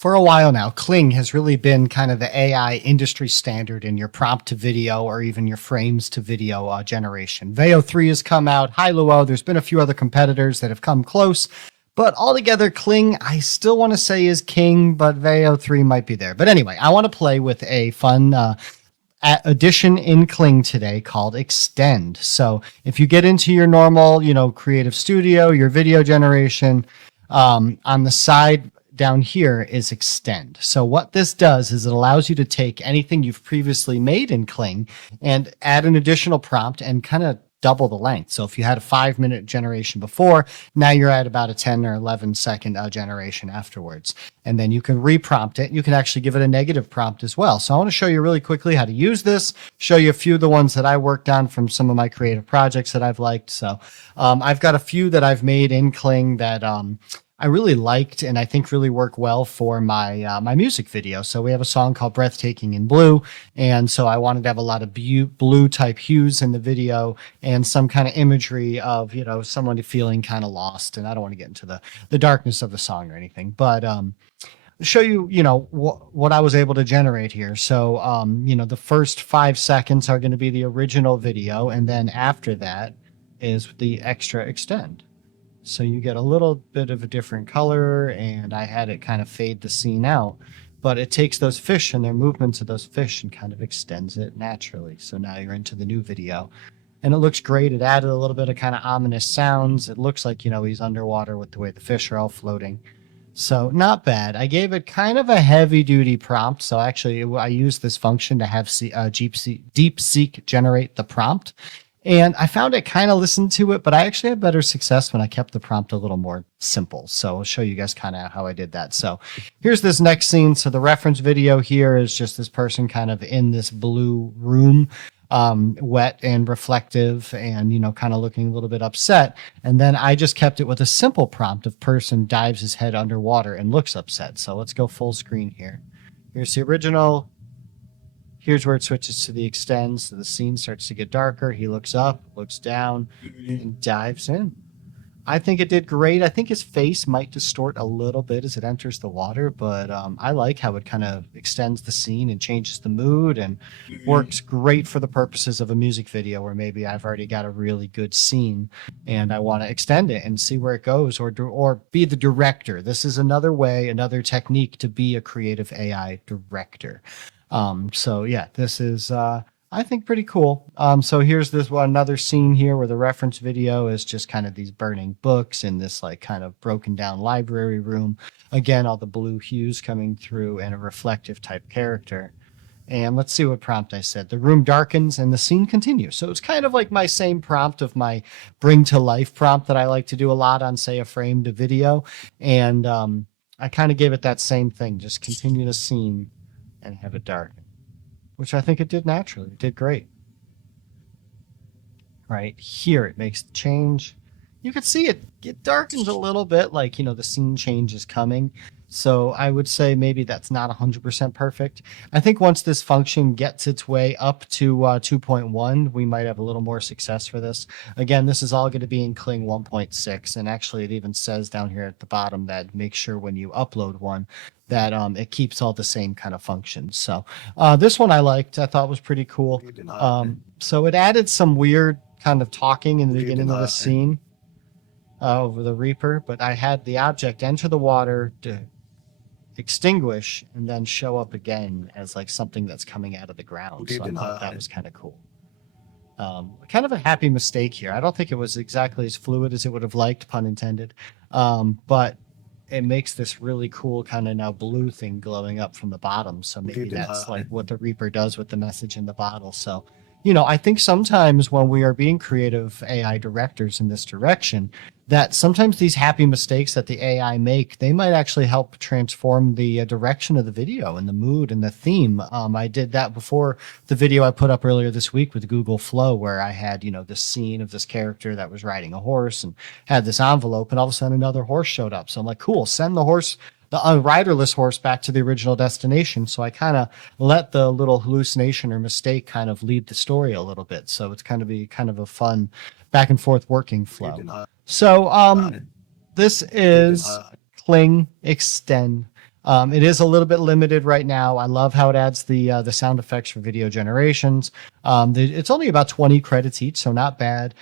For a while now, Kling has really been kind of the AI industry standard in your prompt to video or even your frames to video generation. Veo 3 has come out, Hailuo. There's been a few other competitors that have come close, but altogether, Kling, I still want to say is king, but Veo 3 might be there. But anyway, I want to play with a fun addition in Kling today called Extend. So if you get into your normal, Creative Studio, your video generation, on the side down here is Extend. So what this does is it allows you to take anything you've previously made in Kling and add an additional prompt and kind of double the length. So if you had a 5-minute generation before, now you're at about a 10 or 11-second generation afterwards. And then you can reprompt it. You can actually give it a negative prompt as well. So I want to show you really quickly how to use this, show you a few of the ones that I worked on from some of my creative projects that I've liked. So I've got a few that I've made in Kling that I really liked and I think really work well for my my music video. So we have a song called Breathtaking in Blue. And so I wanted to have a lot of blue type hues in the video and some kind of imagery of, someone feeling kind of lost. And I don't want to get into the darkness of the song or anything, but show you, what I was able to generate here. So, the first 5 seconds are going to be the original video. And then after that is the extra extend. So you get a little bit of a different color, and I had it kind of fade the scene out, but it takes those fish and their movements of those fish and kind of extends it naturally. So now you're into the new video and it looks great. It added a little bit of kind of ominous sounds. It looks like, he's underwater with the way the fish are all floating. So not bad. I gave it kind of a heavy duty prompt. So actually I used this function to have DeepSeek generate the prompt. And I found it kind of listened to it, but I actually had better success when I kept the prompt a little more simple. So I'll show you guys kind of how I did that. So here's this next scene. So the reference video here is just this person kind of in this blue room, wet and reflective and, kind of looking a little bit upset. And then I just kept it with a simple prompt of person dives his head underwater and looks upset. So let's go full screen here. Here's the original. Here's where it switches to the extend. So the scene starts to get darker. He looks up, looks down, and dives in. I think it did great. I think his face might distort a little bit as it enters the water, but I like how it kind of extends the scene and changes the mood and works great for the purposes of a music video where maybe I've already got a really good scene and I want to extend it and see where it goes or be the director. This is another way, another technique to be a creative AI director. So yeah, this is, I think pretty cool. So here's this one, another scene here where the reference video is just kind of these burning books in this like kind of broken down library room. Again, all the blue hues coming through and a reflective type character. And let's see what prompt I said. The room darkens and the scene continues. So it's kind of like my same prompt of my bring to life prompt that I like to do a lot on, say, a frame to video. And, I kind of gave it that same thing, just continue the scene and have it darken, which I think it did naturally. It did great. Right here, it makes the change. You can see it darkens a little bit, like, the scene change is coming. So I would say maybe that's not 100% perfect. I think once this function gets its way up to 2.1, we might have a little more success for this. Again, this is all going to be in Kling 1.6. And actually, it even says down here at the bottom that make sure when you upload one that it keeps all the same kind of functions. So this one I liked. I thought was pretty cool. So it added some weird kind of talking in the beginning of the scene over the Reaper, but I had the object enter the water to extinguish and then show up again as like something that's coming out of the ground. So I thought that was kind of cool. Kind of a happy mistake here. I don't think it was exactly as fluid as it would have liked, pun intended. But it makes this really cool kind of now blue thing glowing up from the bottom. So maybe that's like what the Reaper does with the message in the bottle. So, I think sometimes when we are being creative AI directors in this direction, that sometimes these happy mistakes that the AI make, they might actually help transform the direction of the video and the mood and the theme. I did that before the video I put up earlier this week with Google Flow, where I had, this scene of this character that was riding a horse and had this envelope, and all of a sudden another horse showed up. So I'm like, cool, send the riderless horse back to the original destination. So I kind of let the little hallucination or mistake kind of lead the story a little bit. So it's kind of a fun back and forth working flow. So this is Kling Extend It is a little bit limited right now. I love how it adds the sound effects for video generations. It's only about 20 credits each, so not bad.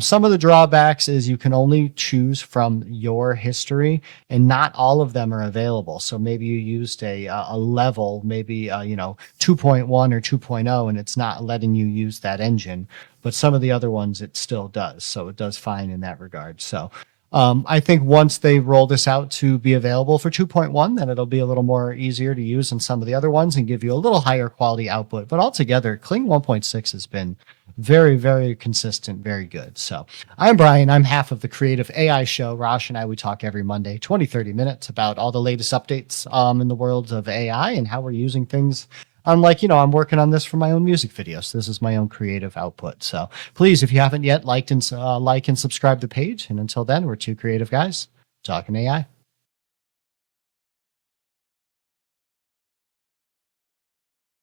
Some of the drawbacks is you can only choose from your history, and not all of them are available. So maybe you used a level, maybe 2.1 or 2.0, and it's not letting you use that engine. But some of the other ones it still does, so it does fine in that regard. So I think once they roll this out to be available for 2.1, then it'll be a little more easier to use than some of the other ones and give you a little higher quality output. But altogether, Kling 1.6 has been very, very consistent, very good. So I'm Brian. I'm half of the Creative AI Show. Rosh and I, we talk every Monday, 20, 30 minutes about all the latest updates in the world of AI and how we're using things. Unlike, I'm working on this for my own music videos. This is my own creative output. So please, if you haven't yet, like and subscribe the page. And until then, we're two creative guys talking AI.